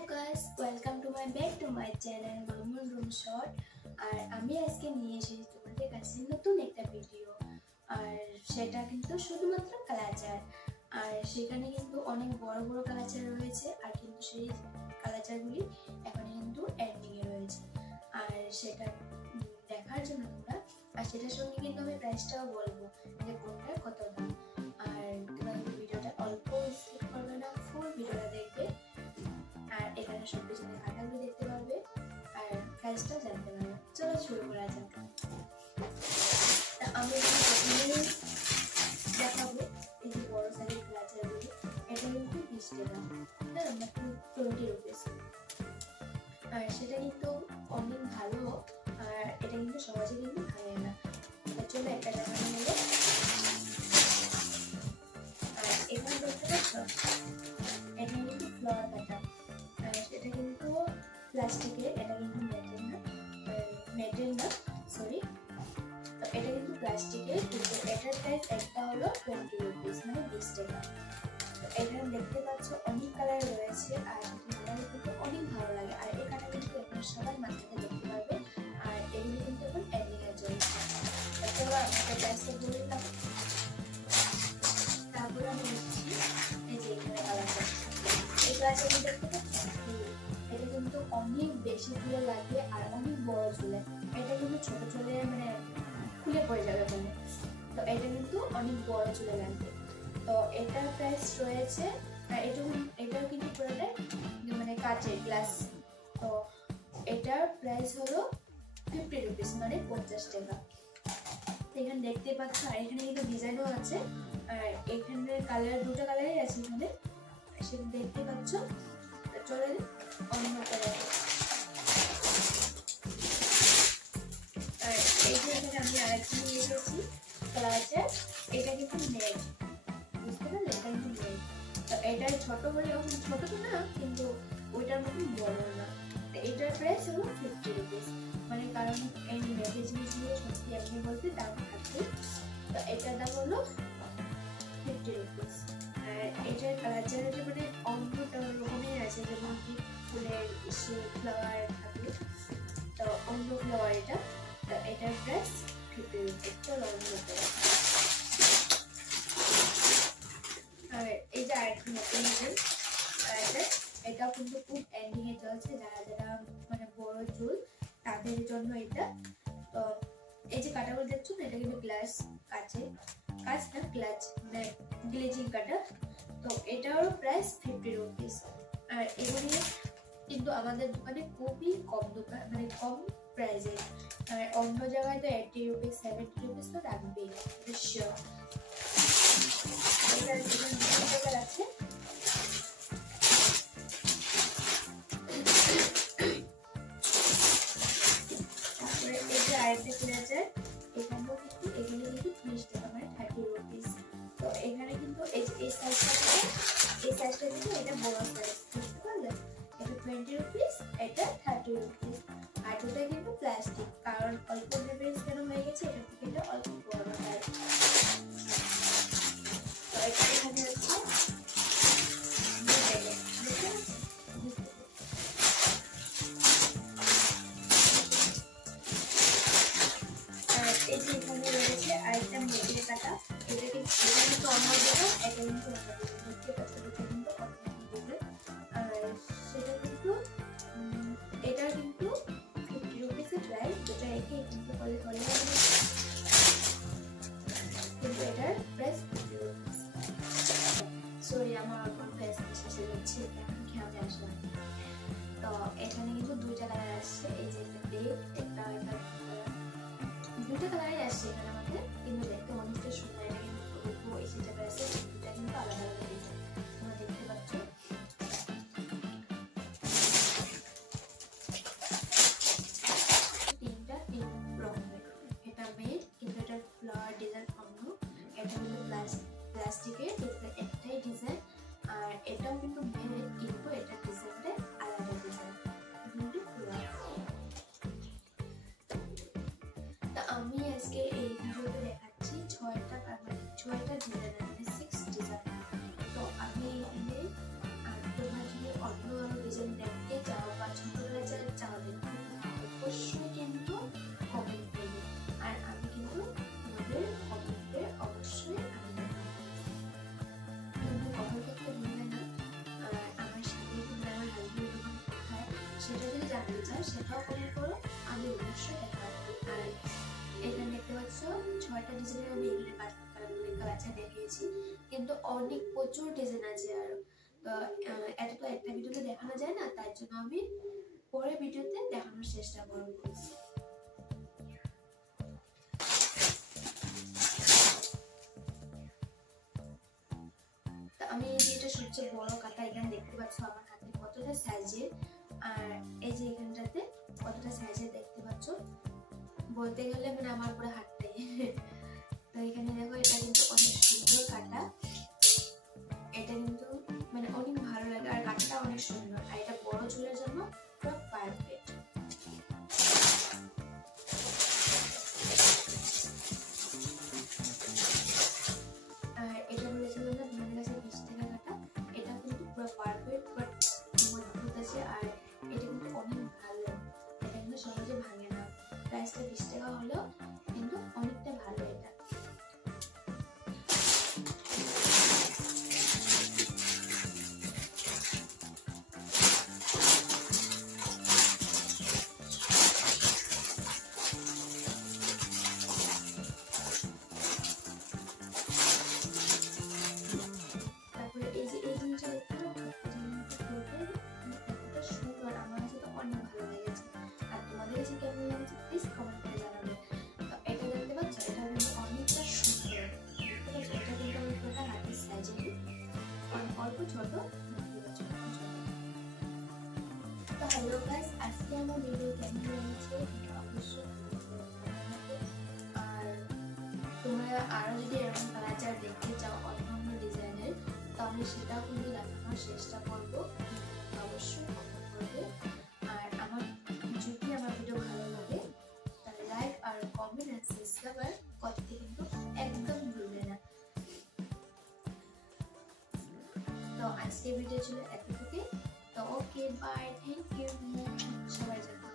Hello guys, welcome to my channel Mamun Room Shot। আর আমি আজকে নিয়ে এসেছি তোমাদের কাছে নতুন একটা ভিডিও। আর সেটা কিন্তু শুধুমাত্র কালাচার। আর সেখানে কিন্তু অনেক বড় বড় কালাচার রয়েছে, আর কিন্তু সেই কালাচারগুলি এখন কিন্তু এন্ডিং এ রয়েছে। আর সেটা দেখার জন্য তোমরা, আর সেটার সঙ্গে কিন্তু আমি প্রাইসটাও বলবো যে কোনটার কত দাম। আর তোমরা ভিডিওটা অল্প স্কিপ করবে না, ফুল ভিডিওটা দেখবে। আর এখানে সব কিছু কাটাগুলো দেখতে পারবে আর প্রাইসটাও জানতে পারবে। চলো শুরু করা যাক। আমি দেখাবো এই যে বড় সাইজের কালাচারগুলি। এটা কিন্তু 20 টাকা, হ্যাঁ, মাত্র 20 রুপিস। আর সেটা কিন্তু অনেক ভালো, আর এটা কিন্তু সহজে কিন্তু ভাঙে না। চলো একটা দেখানো হলো। আর এখানে দেখতে পাচ্ছ এটা কিন্তু ফ্লাওয়ার কাটা। আর সেটা কিন্তু প্লাস্টিকের, এটা কিন্তু মেটেল না, সরি। তো এটা কিন্তু প্লাস্টিকের, কিন্তু এটার প্রাইস একটা হলো 20 রুপিস, মানে 20 টাকা। তো এখানে দেখতে পাচ্ছ অনেক কালার রয়েছে, আর কালার কিন্তু অনেক ভালো লাগে। আর এই কাটা কিন্তু আপনার সবার মাথাতে দেখতে পারবে। আর এগুলো কিন্তু এখন এন্ডিং এ চলছে। তারপর আমাকে প্রাইসটা বলে দিলাম। তারপর আমি দেখছি এই যে এখানে কালারটা, এই কালারটা দেখতে পাচ্ছেন, এটা কিন্তু অনেক বেশি চুলে লাগে আর অনেক বড় চুলে। এটা কিন্তু ছোট চুলে মানে খুলে পড়ে যাবে বলে, তো এটা কিন্তু অনেক বড় চুলে লাগবে। তো এটার প্রাইস রয়েছে, এটাও কিন্তু পুরোটাই মানে কাচের গ্লাস। তো এটার প্রাইস হলো 50 রুপিস, মানে 50 টাকা। এখানে দেখতে পাচ্ছ, আর এখানে কিন্তু ডিজাইনও আছে। আর এখানে কালার, দুটো কালারই আছে এখানে, সেটা দেখতে পাচ্ছ। চলে অন্য কালার। আর এই যে এখানে আমি আরেকটা নিয়ে এসেছি কালারটা, এটা কিন্তু নেট, বুঝতে পারলে, এটা কিন্তু নেট। তো এটা ছোট হলেও, ছোট তো না কিন্তু ওইটার মতন বড় না। তো এটার প্রাইস হলো 50 রুপিস, মানে কারণ এই নেটের জিনিসগুলো সত্যি আপনি বলতে দাম থাকে। তো এটার দাম হলো 50 রুপিস। আর এটার কালারটা মানে অন্য রকমের আছে, যেমন কি ফুলের ফ্লাওয়ার থাকে, তো অন্য ফ্লাওয়ার এটা। তো এটার প্রাইস 50 রুপিস। চলো অন্য করে। আর এই যে আরেকটা নতুন ডিজাইন, এটাও কিন্তু খুব এন্ডিং এ চলছে। যারা যারা মানে বড় চুল তাদের জন্য এটা। তো এই যে কাটাগুলো দেখছো না, এটা কিন্তু গ্লাস, কাচ না গ্লাস, মানে গ্লেজিং কাটা। তো এটার প্রাইস 50 রুপিস। আর এগুলি কিন্তু আমাদের দোকানে খুবই কম, দোকান মানে কম প্রাইসে। আর অন্য জায়গায় তো 80 রুপিস 70 রুপিস তো রাখবেই, শিওর। আছে আরেকটা কিনেছে, এখানেও কিন্তু এগুলো কিন্তু 30 টাকা, মানে 30 রুপিস। তো এখানে কিন্তু এই সাইজটা কিন্তু এটা বড় সাইজ, বুঝতে পারলে। এটা 20 রুপিস, এটা 30 রুপিস। আর দুটো কিন্তু প্লাস্টিক, কারণ অল্প ডিফারেন্স কেন হয়ে গেছে, এটা থেকে এটা অল্প বড় সাইজ। তো এটা এখানে আছে এই যে এখানে রয়েছে আরেকটা মেটেল কাটা। এটা কিন্তু অন্য জায়গা, এটা কিন্তু দেখতে পাচ্ছ, এটা কিন্তু আর সেটা কিন্তু এটা কিন্তু 50 রুপিসের প্রাইস। যেটা একে কিন্তু কিন্তু এটার প্রাইস 50 রুপিস। সরি, আমার অল্প প্রাইস এসে যাচ্ছে, এখন খেয়াল আসলাম। তো এখানে কিন্তু দুইটা কালার আসছে, এই যে একটা দুটো কালারই আসছে এখানে আমাদের, কিন্তু দেখতে অনেকটা সুন্দর। এটা কিন্তু এসে টাকা আছে, দুটা কিন্তু আলাদা আলাদা ডিজাইন, তোমরা দেখতে পাচ্ছ। তিন রকমের, এটা মেড, কিন্তু এটার ফ্লাওয়ার ডিজাইন অন্য। এটা হলো প্লাস্টিকের, একটাই ডিজাইন। আর এটাও কিন্তু মেড, চাও সেটাও কমেন্ট করো, আমি অবশ্যই দেখাবো। আর এখানে দেখতে পাচ্ছ 6টা ডিজাইনের আমি এখানে কালারটা দেখিয়েছি, কিন্তু অনেক প্রচুর ডিজাইন আছে আর তো এটা তো একটা ভিডিওতে দেখানো যায় না, তাই জন্য আমি পরের ভিডিওতে দেখানোর চেষ্টা করব। আমি যেটা সবচেয়ে বড় কাটা এখানে দেখতে পাচ্ছ আমার হাতে কতটা সাইজের, আর এই যে এখানটাতে কতটা সাইজের দেখতে পাচ্ছ, বলতে গেলে মানে আমার পুরো হাতটাই। তো এখানে দেখো এটা কিন্তু অনেক সুন্দর কাটা, এটা কিন্তু মানে অনেক ভালো লাগে আর কাটাটা অনেক সুন্দর, আর এটা বড় চুলের জন্য পুরো পারফেক্ট। আর এটা বলেছিলাম না তোমাদের কাছে 20 টাকা কাটা, এটা কিন্তু পুরো পারফেক্ট বাট মজবুত আছে, আর এটা কিন্তু অনেক ভালো, এটা কিন্তু সহজে ভাঙে না। প্রাইসটা 20 টাকা হলেও কিন্তু অনেকটা ভালো এটা। তারপরে এই যে এই জিনিসটা দেখতে পাচ্ছ, এতটা সুন্দর, আমার কাছে তো অনেক ভালো লেগেছে। আর তোমাদের কাছে কেমন লেগেছে প্লিজ কমেন্ট করে জানাবে। তো এটা দেখতে পাচ্ছ, এটা কিন্তু অনেকটা সুন্দর, দেখতে পাচ্ছ এটা কিন্তু আমি পুরোটা হাতের সাইজে অল্প ছোট দেখতে পাচ্ছ। তো হ্যালো গাইস, আজকে আমার ভিডিও কেমন লেগেছে অবশ্যই জানাবে। আর তোমরা আরো যদি এরকম কালার দেখতে চাও অন্যান্য ডিজাইনের, তাহলে সেটাও কিন্তু দেখানোর চেষ্টা করব, অবশ্যই কমেন্ট করবে। আর আমার যদি আমার ভিডিও ভালো লাগে তাহলে লাইক আর কমেন্ট আর সাবস্ক্রাইব করতে কিন্তু একদম ভুলবে না। তো আজকের ভিডিও ছিল এতটুকুই। তো ওকে বাই, থ্যাংক ইউ, সবাই জানো।